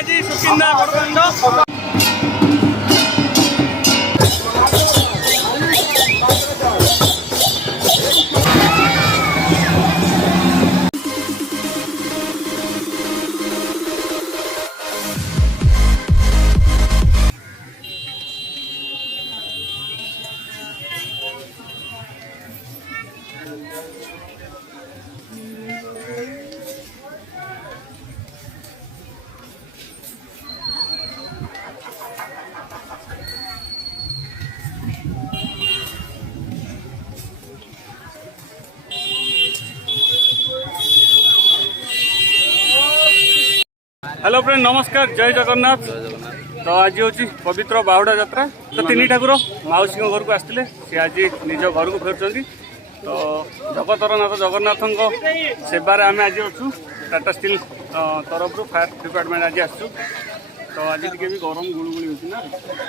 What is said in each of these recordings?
आज Sukinda बड़गंज। Hello friend, नमस्कार, जय जगन्नाथ। तो आज हूँ पवित्र बाहुडा यात्रा। तो तीन ठाकुर माउसी घर को आसते सी आज निज घर को फेरुंच। तो जगतर नाथ जगन्नाथ सेवार आम आज अच्छु टाटा स्टील तरफ फायर डिपार्टमेंट आज आसु। तो आज टे भी गरम गुड़गुड़ी होना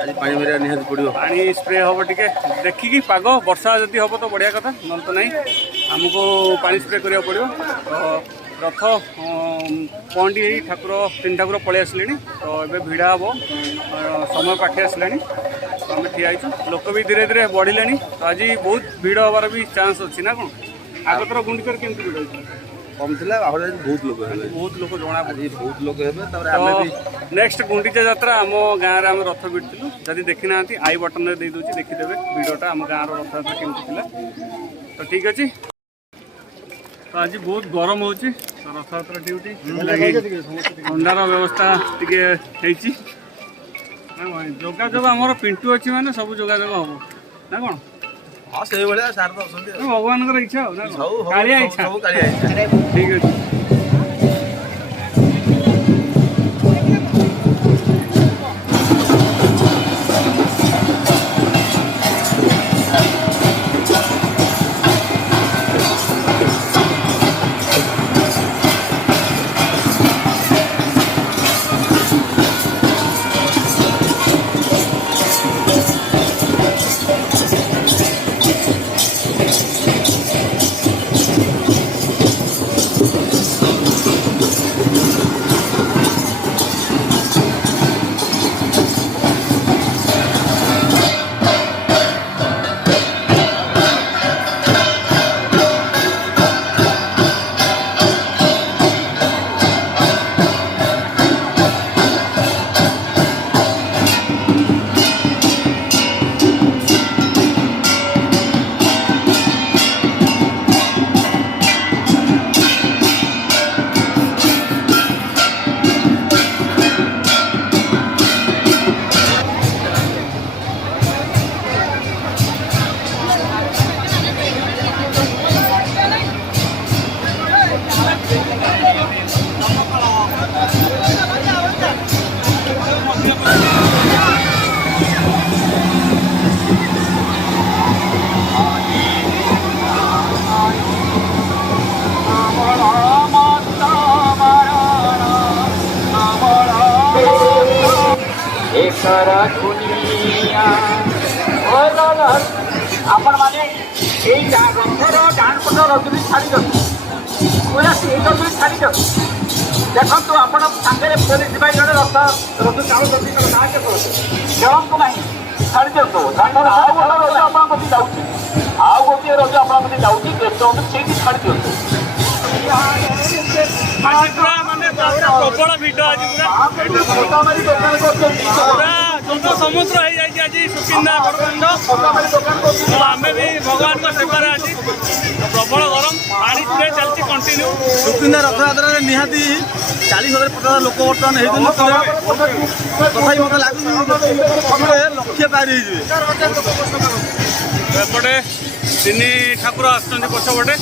आज पानी मेरा निहाती पड़ो पानी स्प्रे हम टे देखिकी पाग वर्षा जदि हम तो बढ़िया कथा ना तो नहीं आमको पानी स्प्रे करा पड़ो। तो रथ पहंटी ठाकुर तीन ठाकुर पलि आसले। तो ये भिड़ा हम समय पाखे आसला। तो आम ठिया लोक भी धीरे धीरे बढ़िले। तो आज बहुत भिड़ हबार भी चान्स अच्छी ना कौन आग थर गुंडीचर केमती भिड़ कम थी बहुत लोग जना बहुत लोग नेक्स्ट गुंडीचा यात्रा आम गाँव में रथ भिड़ू। जदि देखी ना आई बटन में देदे देखीदे भिडटा आम गाँव रथ यात्रा केमती। तो ठीक अच्छे। तो आज बहुत गरम हो रथ यात्रा ड्यूटी ठंडार व्यवस्था टी जोगाजोग आमर पिंटू अच्छी माने सब जोगाजोग हम ना कौन। हाँ से सार तो भगवान इच्छा हो ठीक अच्छे। आपण मैंने रथर डाणपट रजुरी छाड़ी पूरा छाड़ी देखो आप सागर पुलिस भाई जड़े रथ रजु चालू साहय करूँ ना छाड़ी दिखाँ आउ गोटे रज आप जाऊँगी आउ गोटे रज आप जाऊँगी से छाड़ी दिखाँ प्रबल भिड़ आज समुद्र हो जाए आज सुकिंदा बड़गंज। तो आम भी भगवान का सेवार आज प्रबल गरम पानी स्प्रे चलती कंटिन्यू। सुकिंदा रथ यात्रा निहाती 40,000-50,000 लोक बर्तमान तथापि मत लगे लक्ष्य पार एपटे तीन ठाकुर आसुच्च पछपटे।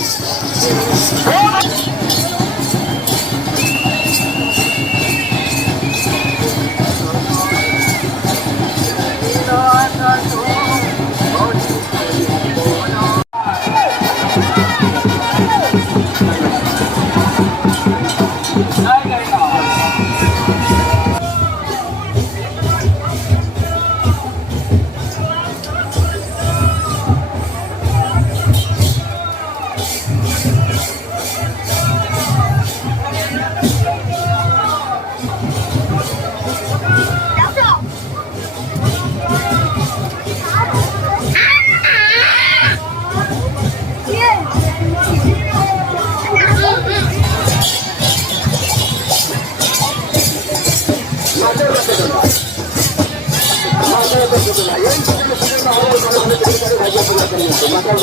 Makan